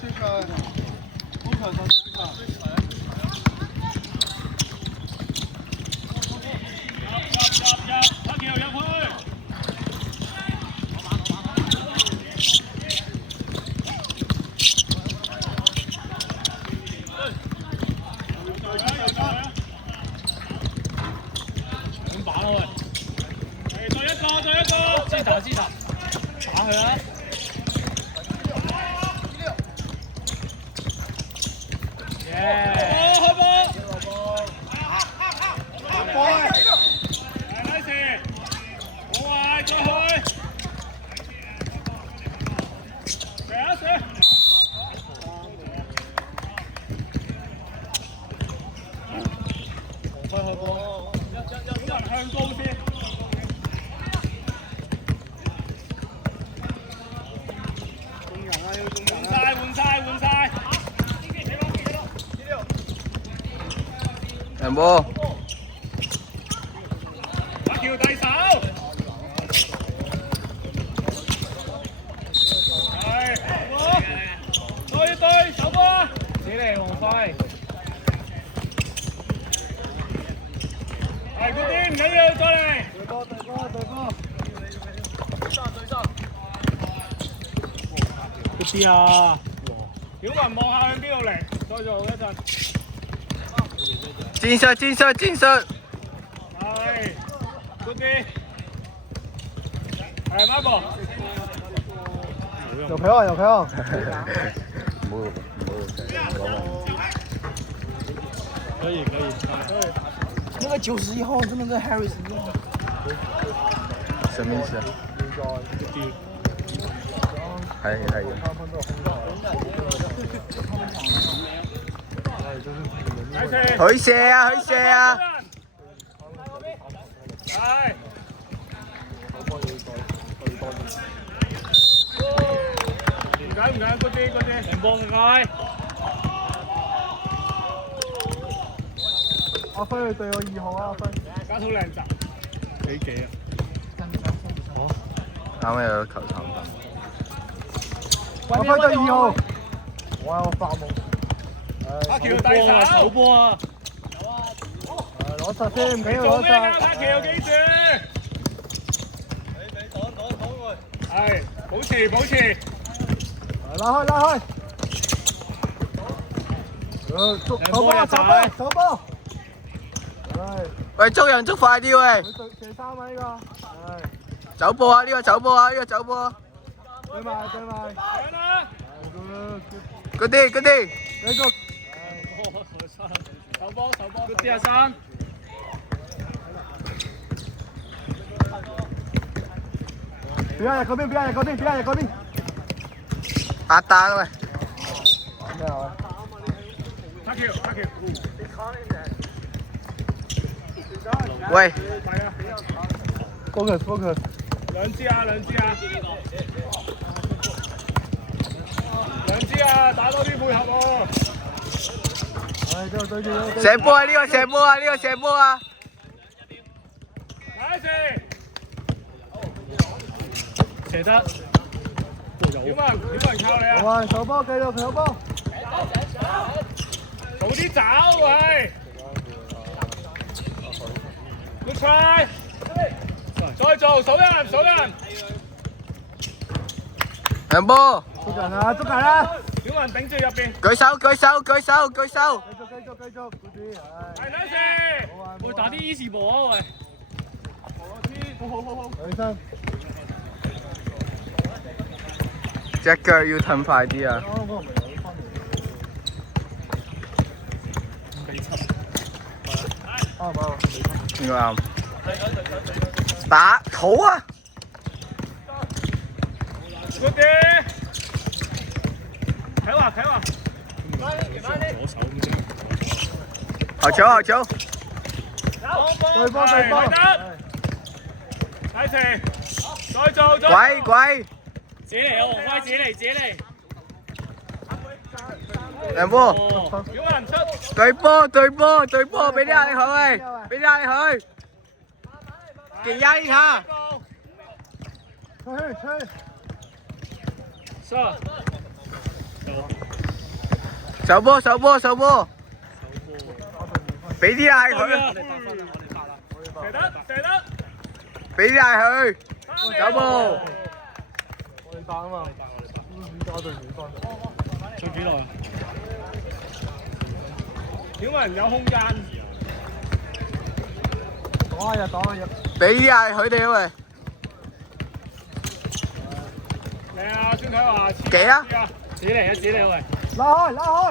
射出嚟，高球就射球。打佢啦！耶！開波！波啊！嚟時，好啊，再去！射一射！開波！一向高先。人波，阿橋第手，係，對手波，起嚟黃輝，係嗰啲唔緊要，再嚟，對波，嗰啲啊，曉文望下向邊度嚟，再做一陣。戰術！係，good 啲，係 Marco，有票啊！可以。那个91號真的是 Harris 什麼意思啊？係。許射啊！係。唔緊，嗰啲，人幫佢。阿輝去對我2號啊！阿輝，加套靚集，幾啊？啱啱有球場。阿輝對2號，哇！我發夢。阿橋第手波啊！攞實先，唔緊要攞做咩啊？實。阿橋記住。係，保持。拉開。手波。喂，捉人捉快啲喂！射3啊呢個。走波啊！呢個走波啊！對埋。嗰啲。繼續。手波，嗰啲阿生。邊人嗰邊。壓蛋喂！咩啊？阿橋。喂！ focus。兩支啊！打多啲配合喎。射波啊！呢個射波啊！射得。曉文靠你啊！好啊，手波繼續手波。早啲走喂！ Good try！ 再做，數人。人波。捉人啦！曉文頂住入邊。舉手。繼續。係兩時。會打啲 easy 步啊喂！好。起身。隻腳要褪快啲啊！應該啱。打好啊！嗰啲，睇話。後球。對波。睇成，再做。鬼！自己嚟，黃輝自己嚟。人波。曉文出。對波，俾啲壓力佢，勁壓一下。吹。上。手波手波手波，俾啲嗌佢，射得射得，俾啲嗌佢，手波。我哋打啊嘛，打對面翻。做幾耐啊？點解人有空間？擋下入，擋下入。俾啲嗌佢哋喂。嚟啊！孫啟華。幾啊？指嚟啊！指嚟喂！拉開拉開。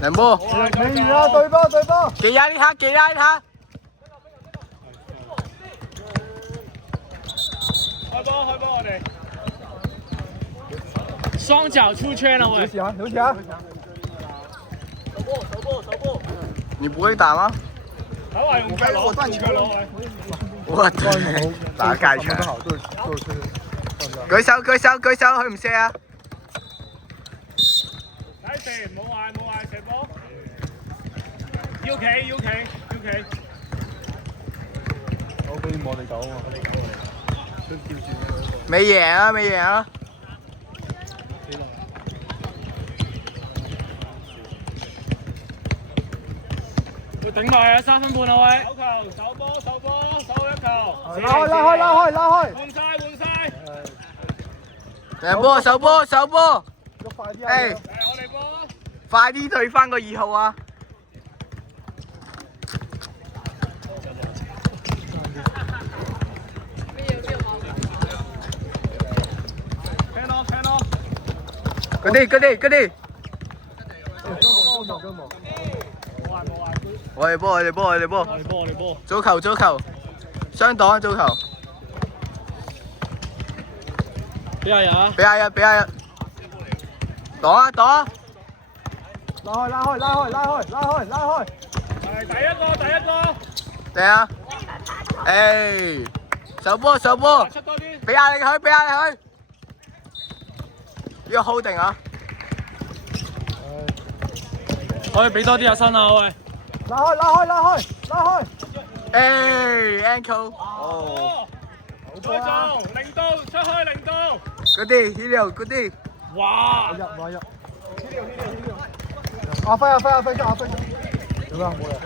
兩波。美如啊，對波對波。幾壓呢下？幾壓呢下？開波開波我哋。雙腳出圈了喂！有錢啊有錢啊！手波。你不會打嗎？啟華用腳攞，用腳攞喂！我打界場。舉手舉手舉手，佢唔射啊！睇射，冇嗌冇嗌射波。要企要企要企。我俾望你走啊嘛。未贏啊未贏啊！會頂埋啊！3分半啊喂！手球手波手波手一球。拉開拉開拉開拉開。換晒換晒。兩波手波手波。快啲啊！誒，我哋波。快啲對翻個2號啊！嗰啲。我哋波。早球。雙擋早球。俾下人啊！俾下人。擋啊！拉開。係第一個。嚟啊！誒，手波。出多啲。俾壓力佢。要 hold 定啊！可以俾多啲阿新啊喂！拉開。誒 ，ankle。哦。再中零度出去零度。嗰啲。哇！入。阿輝。做咩冇嚟？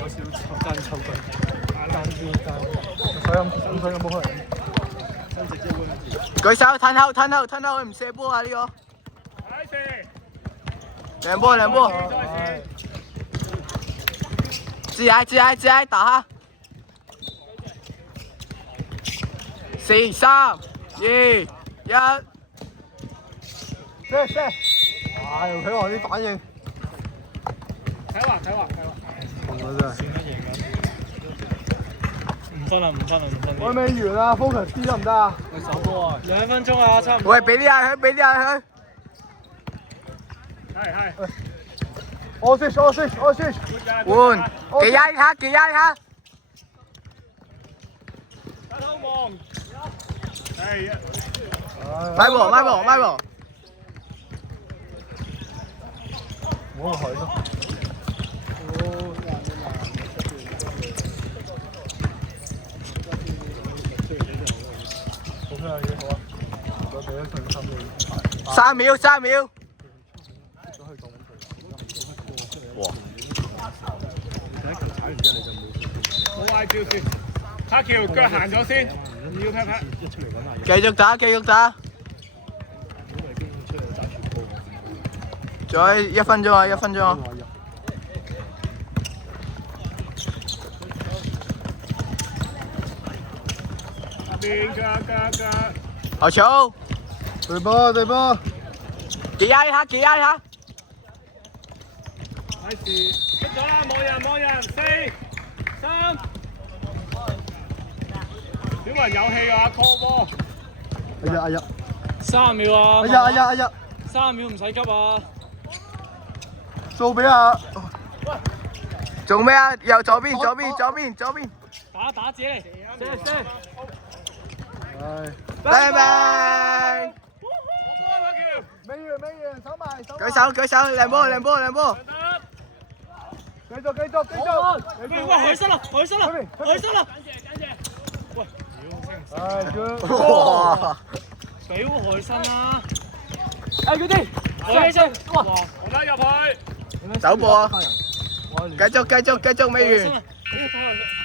有少間抽筋。水有冇開？舉手，褪後，佢唔射波啊呢個。兩波。自矮打下。4、3、2、1。射！哇！又睇我啲反應。睇華。紅啊真係。5分啦。我未完啊 ，focus 啲得唔得啊？佢手波啊！2分鐘啊，差唔多。喂，俾啲嗌佢。係。我 switch。換，幾壓一下。打通望。係啊。咪波。冇個海咯。3秒。哇！冇嗌照先，黑橋腳行咗先，唔要劈。繼續打。仲有1分鐘啊！1分鐘。邊腳。好球！對波。幾壓一下。睇住，出咗啦，冇人，4、3。小雲有氣啊，call 波。哎呀！3秒啊！哎呀！3秒唔使急啊！掃俾啊！做咩啊？右左邊。打自己嚟，射！拜拜。美元，手埋。舉手，兩波。繼續。喂，回身啦！感謝！喂，唉，佢哇！幾好開心啊！哎，佢哋開心！哇！我得入去。走波啊！我繼續，美元。呢個